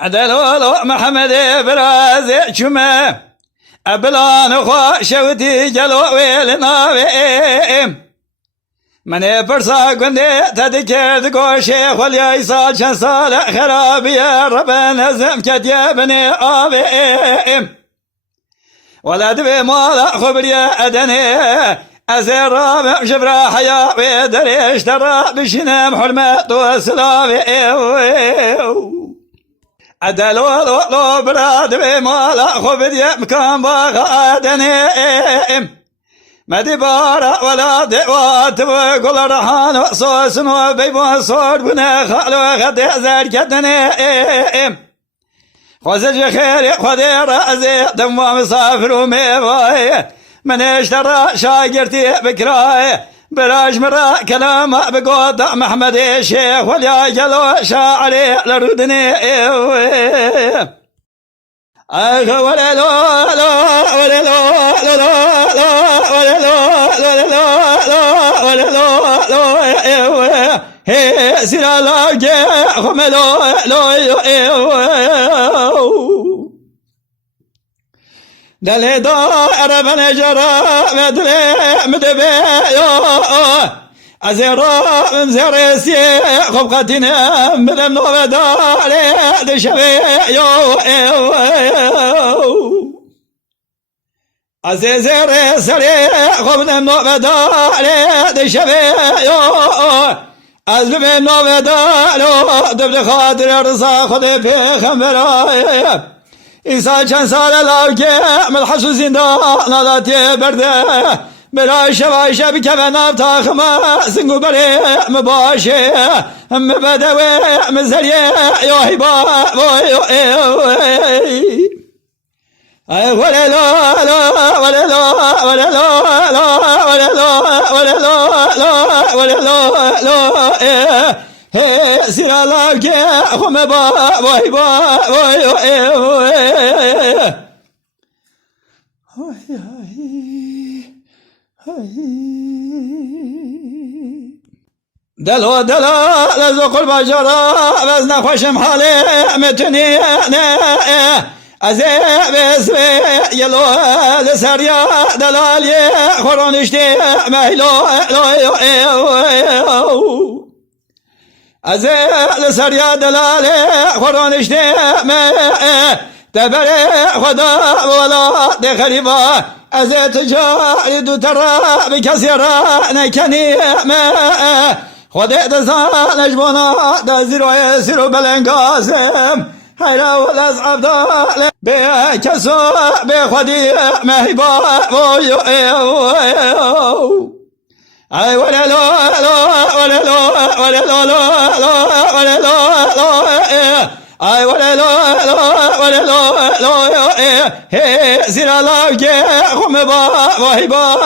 عدلولو محمد برازي شما ابلان خوشوتي جلو ويلنا ويم من برسا قندي تذكرت قوشي خلي ايسا شن صالح خرابي ربنا زم كتيا بني آبيم ولد بمالا خبري أدني أزير رابع جبرا حيا ويدريش ترى بشنام حلمة وسلامي أدلو لو براد بمالا خبري مكان باغا أدني مدي بارا ولا دعوات وقل رحان وصوص وبيبو صور بنا خالو غدي زار كدني خوزج خير خذي رازي دم مسافر وميواي من اشترى شاقرتي بكراي براج مرا كلام بقود محمد الشيخ واليا جلو شاعري لردني اخ ولا لا لا ولا لا لا لا ولا لا لا لا لا هي سير لا جه خملو دل دار من جرا مدل مدبي ازرا من زرسي خبقتنا من نودار دشبي اززر سري خبنا نودار دشبي از ببین نوودالو دبل خاطر رضا خود پیغمبرای ایسا چند سال لاوکه ملحش و زندان آلاتی برده برای شبای شب که به نام تاخمه سنگو بری مباشه مبدوی مزریه یاهی با ولا لا لا ولا لا ولا لا ولا لا ولا لا ولا لا هي سير لا كي خم با واي با دلو دلو لزق البشرة بس نخوشم حالي متني ازيب اسمي يلو لسريا دلالي خورونشتي مهلو ازيب لسريا دلالي خورونشتي تبري خدا ولا دخريبا ازيب تجاري دو ترى بكسيرا نكني خدا دزان نجبونا دزيرو يسيرو بلنقاسم هيرا ولا صعب دال بكسو بخدي مهبا اي ولا لا ولا لا ولا لا ولا لا اي ولا لا ولا لا هي زير لا جه خم با وهبا